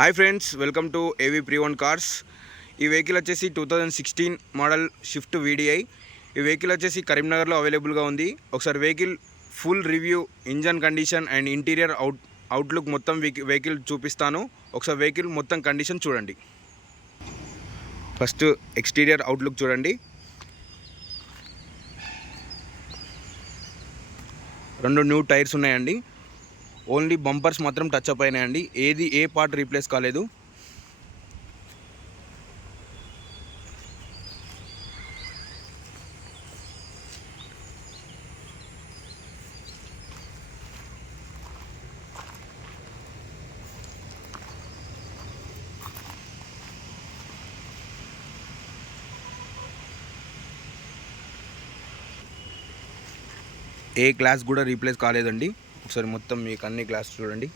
Hi friends, welcome to AV pre-own cars. ఈ వెహికల్ వచ్చేసి 2016 model shift VDI. ఈ వెహికల్ వచ్చేసి కరీంనగర్లో అవైలబుల్గా ఉంది. ఒకసారి vehicle full review, engine condition and interior outlook మొత్తం వెహికల్ చూపిస్తాను. ఒకసారి వెహికల్ మొత్తం కండిషన్ చూడండి. ఫస్ట్ ఎక్స్టీరియర్ అవుట్లుక్ చూడండి. రెండు న్యూ టైర్స్ ఉన్నాయండి. ఓన్లీ బంపర్స్ మాత్రం టచ్ అప్ అయినాయండి. ఏ పార్ట్ రీప్లేస్ కాలేదు. ఏ గ్లాస్ కూడా రీప్లేస్ కాలేదండి. ఒకసారి మొత్తం మీకు అన్ని గ్లాస్ చూడండి.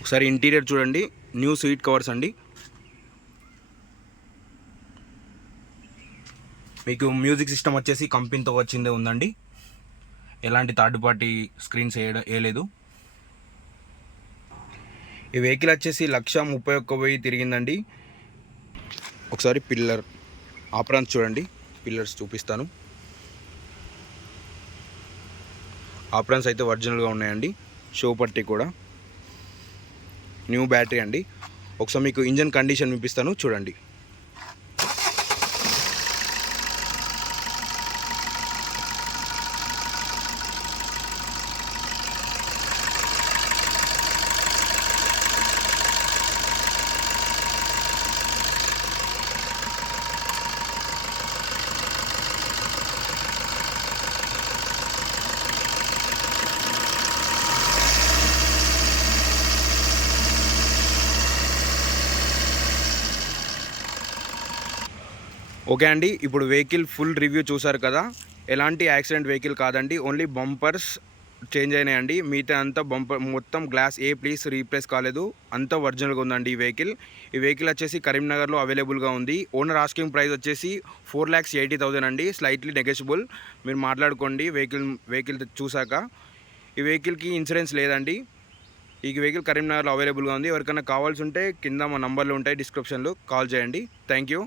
ఒకసారి ఇంటీరియర్ చూడండి. న్యూ సీట్ కవర్స్ అండి. మీకు మ్యూజిక్ సిస్టమ్ వచ్చేసి కంపెనీతో వచ్చిందే ఉందండి. ఎలాంటి థర్డ్ పార్టీ స్క్రీన్స్ వేయలేదు. ఈ వెహికల్ వచ్చేసి 1,31,000 తిరిగిందండి. ఒకసారి పిల్లర్ ఆప్రాన్స్ చూడండి. పిల్లర్స్ చూపిస్తాను. ఆప్రాన్స్ అయితే ఒరిజినల్గా ఉన్నాయండి. షో పట్టి కూడా న్యూ బ్యాటరీ అండి. ఒకసారి మీకు ఇంజన్ కండిషన్ చూపిస్తాను చూడండి. ఓకే అండి, ఇప్పుడు వెహికల్ ఫుల్ రివ్యూ చూసారు కదా. ఎలాంటి యాక్సిడెంట్ వెహికల్ కాదండి. ఓన్లీ బంపర్స్ చేంజ్ అయినాయండి. మిగతా అంతా బంపర్ మొత్తం గ్లాస్ ప్లీజ్ రీప్లేస్ కాలేదు. అంతా ఒరిజినల్గా ఉందండి ఈ వెహికల్ వచ్చేసి కరీంనగర్లో అవైలబుల్గా ఉంది. ఓనర్ ఆస్కింగ్ ప్రైస్ వచ్చేసి 4,80,000 అండి. Slightly negotiable. మీరు మాట్లాడుకోండి వెహికల్ చూసాక. ఈ వెహికల్కి ఇన్సూరెన్స్ లేదండి. ఈ వెహికల్ కరీంనగర్లో అవైలబుల్గా ఉంది. ఎవరికైనా కావాల్సి ఉంటే కింద మా నంబర్లు ఉంటాయి డిస్క్రిప్షన్లో, కాల్ చేయండి. Thank you.